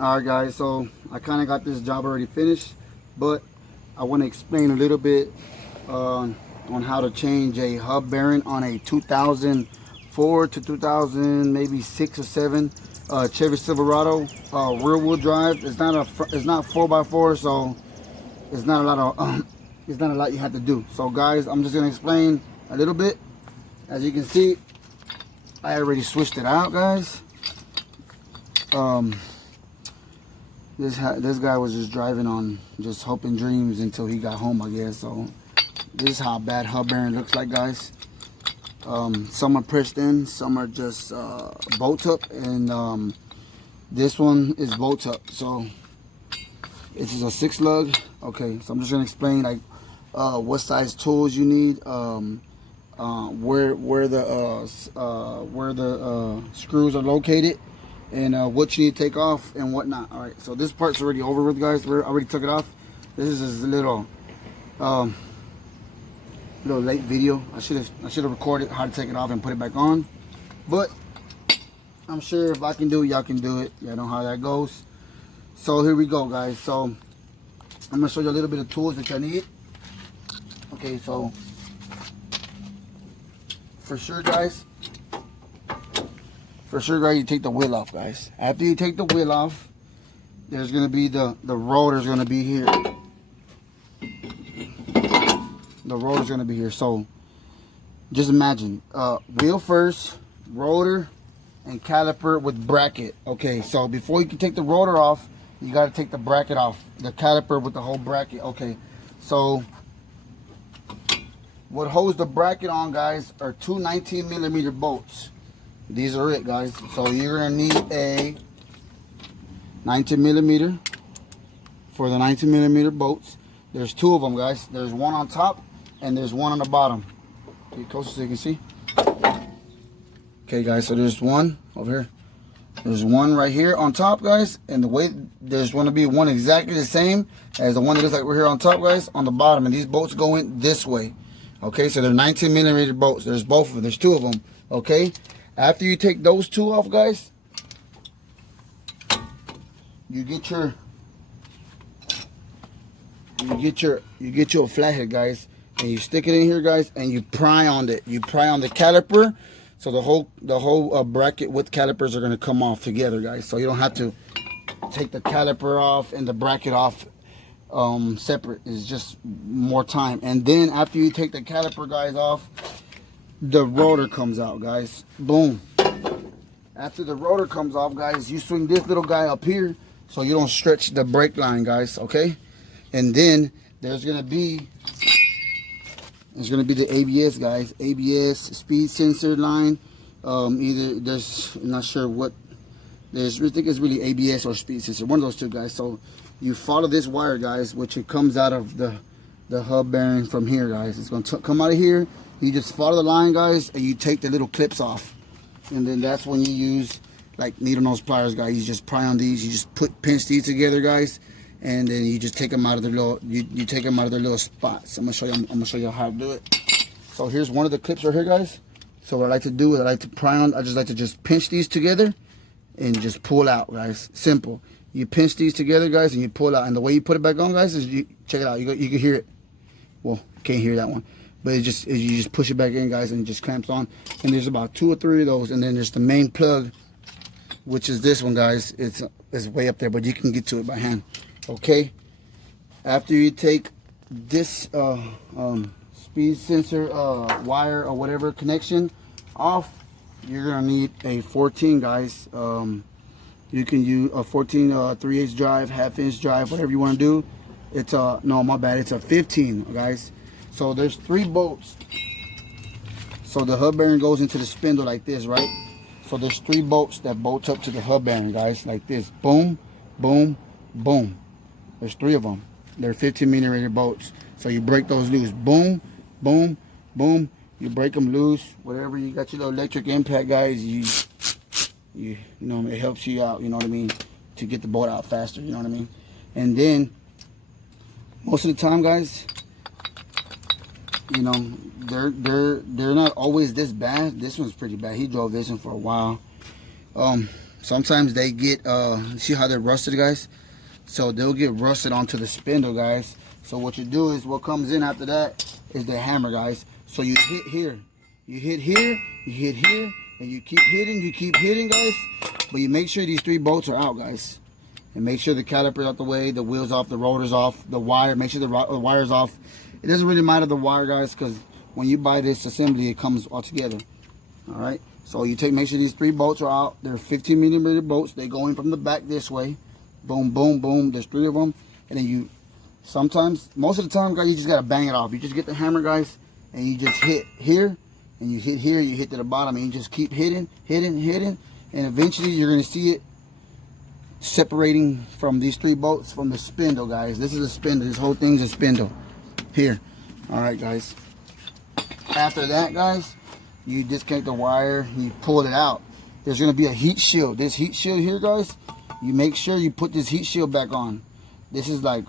Alright guys, so I kind of got this job already finished, but I want to explain a little bit on how to change a hub bearing on a 2004 to 2000 maybe 6 or 7 Chevy Silverado rear wheel drive. It's not 4x4, so it's not a lot of it's not a lot you have to do. So guys, I'm just gonna explain a little bit. As you can see, I already switched it out, guys. This guy was just driving on just hope and dreams until he got home, I guess. So this is how bad hub bearing looks like, guys. Some are pressed in, some are just bolt up, and this one is bolt up. So this is a 6 lug. Okay, so I'm just gonna explain like what size tools you need, where the screws are located, and what you need to take off and whatnot. All right, so this part's already over with, guys. We already took it off. This is just a little late video. I should have recorded how to take it off and put it back on, but I'm sure if I can do it, y'all can do it. Y'all know how that goes. So here we go, guys. So I'm gonna show you a little bit of tools that you need. Okay, so for sure, guys, you take the wheel off, guys. After you take the wheel off, there's gonna be the rotor's gonna be here. The rotor's gonna be here. So just imagine wheel first, rotor, and caliper with bracket. Okay, so before you can take the rotor off, you got to take the bracket off, the caliper with the whole bracket. Okay, so what holds the bracket on, guys, are two 19mm bolts. These are it, guys. So you're gonna need a 19mm for the 19mm bolts. There's 2 of them, guys. There's one on top and there's one on the bottom. Get closer so you can see. Okay, guys, so there's one over here. There's one right here on top, guys, and the way there's going to be one exactly the same as the one that looks like we're here on top, guys, on the bottom, and these bolts go in this way. Okay, so they're 19mm bolts. There's both of them. There's 2 of them. Okay, after you take those 2 off, guys, you get your flathead, guys, and you stick it in here, guys, and you pry on it. You pry on the caliper. So the whole bracket with calipers are going to come off together, guys. So you don't have to take the caliper off and the bracket off separate. It's just more time. And then after you take the caliper, guys, off, the rotor comes out, guys. Boom. After the rotor comes off, guys, you swing this little guy up here so you don't stretch the brake line, guys. Okay. And then there's going to be the ABS, guys. ABS speed sensor line. Either there's, I'm not sure what. I think it's really ABS or speed sensor. One of those 2, guys. So you follow this wire, guys, which it comes out of the hub bearing from here, guys. It's going to come out of here. You just follow the line, guys, and you take the little clips off. And then that's when you use like needle nose pliers, guys. You just pry on these. You just pinch these together, guys. And then you just take them out of their little, you take them out of their little spots. I'm gonna show you how to do it. So here's one of the clips right here, guys. So what I like to do is I like to pry on. I just like to just pinch these together and just pull out, guys. Simple. You pinch these together, guys, and you pull out. And the way you put it back on, guys, is you check it out. You can hear it. Well, you can't hear that one, but you just push it back in, guys, and it just clamps on. And there's about 2 or 3 of those. And then there's the main plug, which is this one, guys. It's way up there, but you can get to it by hand. Okay, after you take this speed sensor wire or whatever connection off, you're gonna need a 14, guys. You can use a 14 3/8 drive, 1/2 inch drive, whatever you want to do. It's no, my bad, it's a 15, guys. So there's 3 bolts. So the hub bearing goes into the spindle like this, right? So there's 3 bolts that bolt up to the hub bearing, guys, like this. Boom, boom, boom. There's 3 of them. They're 15mm bolts. So you break those loose. Boom, boom, boom. You break them loose. Whatever, you got your little electric impact, guys. You know, it helps you out. You know what I mean, to get the bolt out faster. You know what I mean. And then most of the time, guys, you know, they're not always this bad. This one's pretty bad. He drove this one for a while. sometimes they get, see how they're rusted, guys? So they'll get rusted onto the spindle, guys. So what you do is, what comes in after that is the hammer, guys. So you hit here, you hit here, you hit here, and you keep hitting, guys. But you make sure these 3 bolts are out, guys. And make sure the caliper's out the way, the wheel's off, the rotor's off, the wire, make sure the wire's off. It doesn't really matter the wire, guys, because when you buy this assembly, it comes all together. All right. So you make sure these 3 bolts are out. They're 15mm bolts. They go in from the back this way. Boom, boom, boom. There's 3 of them. And then you, sometimes, most of the time, guys, you just got to bang it off. You just get the hammer, guys, and you just hit here, and you hit here, you hit to the bottom, and you just keep hitting. And eventually you're going to see it separating from these 3 bolts from the spindle, guys. This is a spindle. This whole thing's a spindle here. All right, guys. After that, guys, you disconnect the wire and you pull it out. There's going to be a heat shield. This heat shield here, guys, you make sure you put this heat shield back on. This is like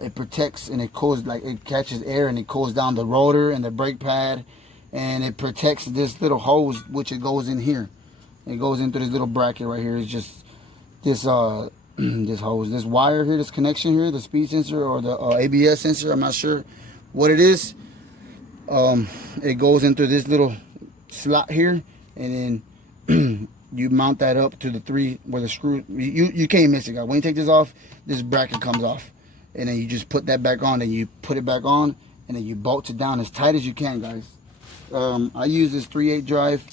it protects, and it cools, like it catches air and it cools down the rotor and the brake pad, and it protects this little hose, which it goes in here. It goes into this little bracket right here. It's just this this hose, this wire here, this connection here, the speed sensor or the ABS sensor, I'm not sure what it is. It goes into this little slot here, and then you mount that up to the 3 where the screw, you can't miss it, guys. When you take this off, this bracket comes off, and then you just put that back on, and you put it back on, and then you bolt it down as tight as you can, guys. I use this 3/8 drive.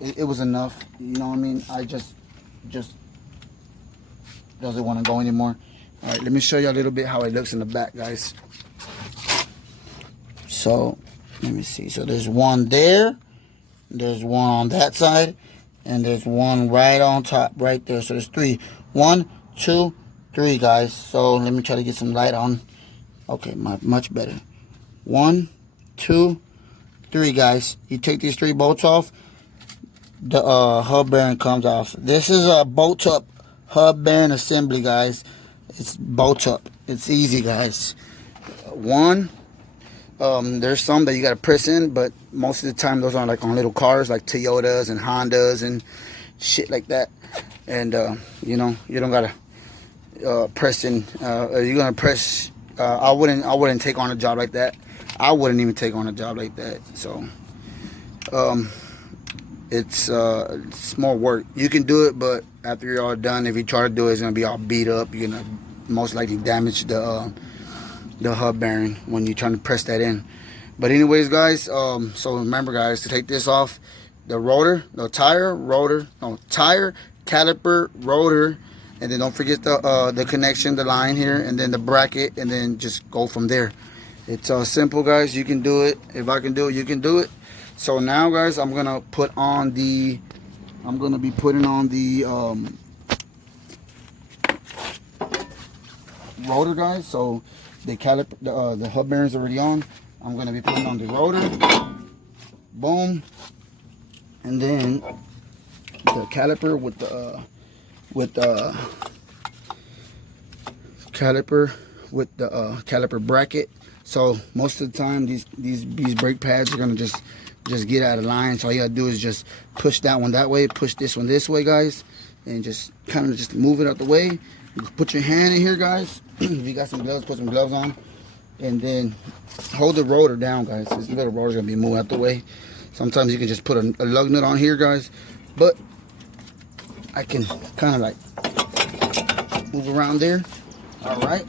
It was enough, you know what I mean. I just doesn't want to go anymore. All right, let me show you a little bit how it looks in the back, guys. So let me see. So there's one there, there's one on that side, and there's one right on top right there. So there's 3. 1, 2, 3, guys. So let me try to get some light on. Okay, much better. 1, 2, 3, guys. You take these 3 bolts off, the hub bearing comes off. This is a bolt up hub bearing assembly, guys. It's bolt up. It's easy, guys. 1, there's some that you got to press in, but most of the time those are like on little cars like Toyotas and Hondas and shit like that. And you know, you don't got to press in. You're going to press, I wouldn't take on a job like that. I wouldn't even take on a job like that. So it's more work. You can do it, but after you're all done, if you try to do it, it's going to be all beat up. You're going to most likely damage the hub bearing when you're trying to press that in. But anyways, guys, so remember, guys, to take this off, the rotor, the tire, caliper, rotor, and then don't forget the connection, the line here, and then the bracket, and then just go from there. It's simple, guys. You can do it. If I can do it, you can do it. So now, guys, I'm gonna be putting on the rotor, guys. So the caliper, the hub bearing's already on. I'm gonna be putting on the rotor. Boom, and then the caliper with the caliper bracket. So most of the time these brake pads are gonna just get out of line. So all you gotta do is just push that one that way, push this one this way, guys, and just kind of just move it out the way. Put your hand in here, guys. If you got some gloves, put some gloves on, and then hold the rotor down, guys. This little rotor's gonna be moving out the way. Sometimes you can just put a lug nut on here, guys, but I can kind of like move around there. All right.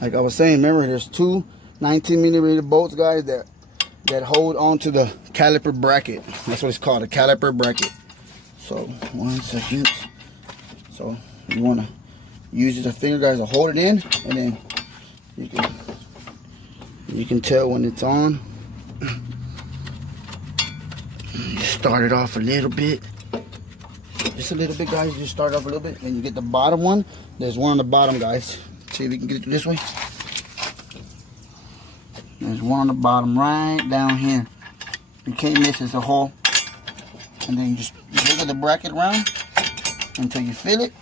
Like I was saying, remember, there's 2 19mm bolts, guys, that hold onto the caliper bracket. That's what it's called, a caliper bracket. So 1 second. So you want to use your finger, guys, to hold it in, and then you can tell when it's on. Start it off a little bit, just a little bit, guys. Just start off a little bit, and you get the bottom one. There's one on the bottom, guys. See if we can get it this way. There's one on the bottom right down here. You can't miss. It's a hole. And then you just wiggle the bracket around until you feel it.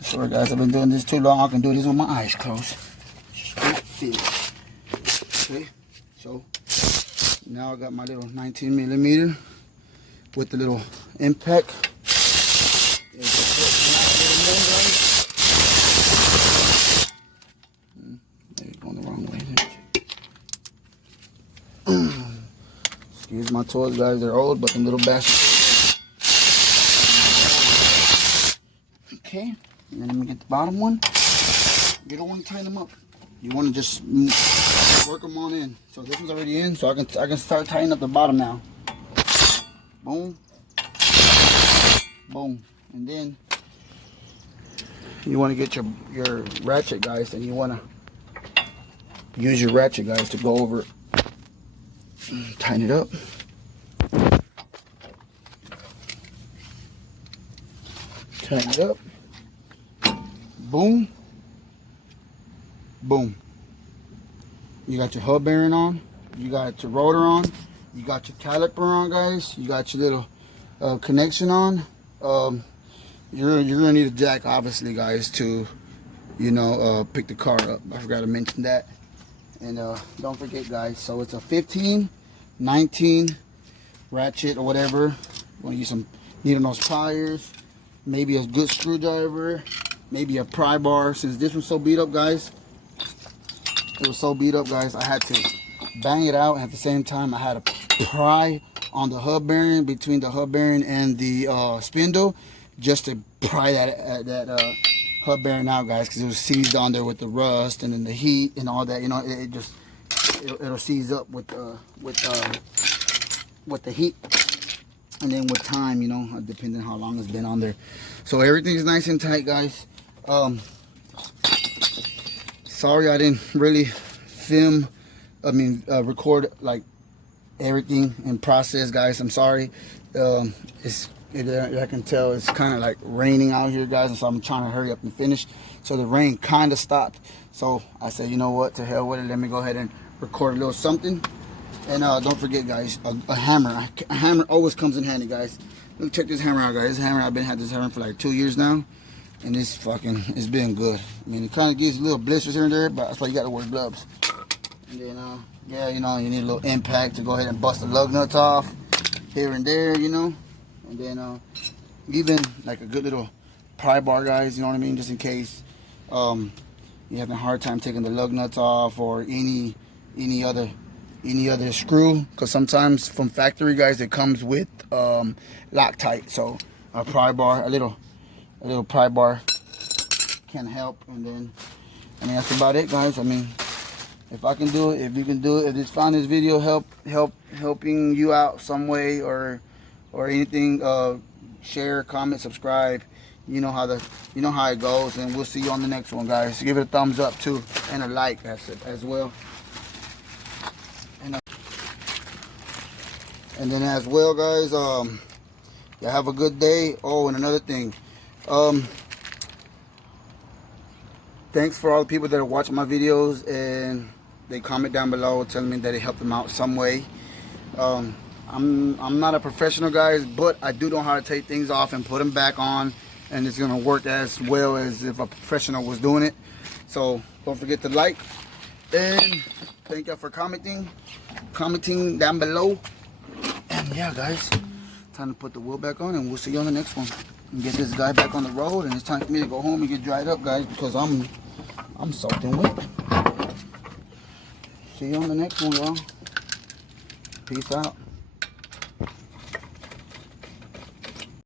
Sorry, guys, I've been doing this too long. I can do this with my eyes closed. Just feel it. Okay, so now I got my little 19mm with the little impact. Going the wrong way. Excuse my toys, guys. They're old, but the little bastards. Okay, and then let me get the bottom one. You don't want to tighten them up. You want to just work them on in. So this one's already in, so I can start tightening up the bottom now. Boom, boom, and then you want to get your ratchet, guys, and you want to use your ratchet, guys, to go over it. Tighten it up. Tighten it up. Boom. Boom. You got your hub bearing on. You got your rotor on. You got your caliper on, guys. You got your little connection on. You're gonna need a jack, obviously, guys, to pick the car up. I forgot to mention that. And don't forget, guys, so it's a 15, 19 ratchet or whatever. You want to use some needle-nose pliers, maybe a good screwdriver, maybe a pry bar. Since this was so beat up, guys, it was so beat up, guys, I had to bang it out, and at the same time I had to pry on the hub bearing, between the hub bearing and the spindle, just to pry that hub bearing out, guys, because it was seized on there with the rust and then the heat and all that. It'll seize up with the heat, and then with time, depending on how long it's been on there. So everything's nice and tight, guys. Sorry I didn't really record like everything in process, guys. I'm sorry. I can tell it's kind of like raining out here, guys, and so I'm trying to hurry up and finish. So the rain kind of stopped, so I said, you know what, to hell with it, let me go ahead and record a little something. And don't forget, guys, a hammer. A hammer always comes in handy, guys. Look, check this hammer out, guys. This hammer, I've had this hammer for like 2 years now, and it's been good. I mean, it kind of gives little blisters here and there, but that's why you got to wear gloves. And then yeah, you need a little impact to go ahead and bust the lug nuts off here and there, and then even like a good little pry bar, guys, you know what I mean, just in case you're having a hard time taking the lug nuts off, or any other screw, because sometimes from factory, guys, it comes with Loctite. So a pry bar, a little pry bar can help. And then that's about it, guys. If I can do it, if you can do it, if you found this video helping you out some way or anything, share, comment, subscribe. You know how it goes, and we'll see you on the next one, guys. Give it a thumbs up too, and a like as well. And then as well, guys, you have a good day. Oh, and another thing, thanks for all the people that are watching my videos and they comment down below telling me that it helped them out some way. I'm not a professional, guys, but I do know how to take things off and put them back on, and it's gonna work as well as if a professional was doing it. So don't forget to like, and thank you for commenting down below. And yeah, guys, time to put the wheel back on, and we'll see you on the next one. And get this guy back on the road, and it's time for me to go home and get dried up, guys, because I'm soaking wet. See you on the next one, y'all. Peace out.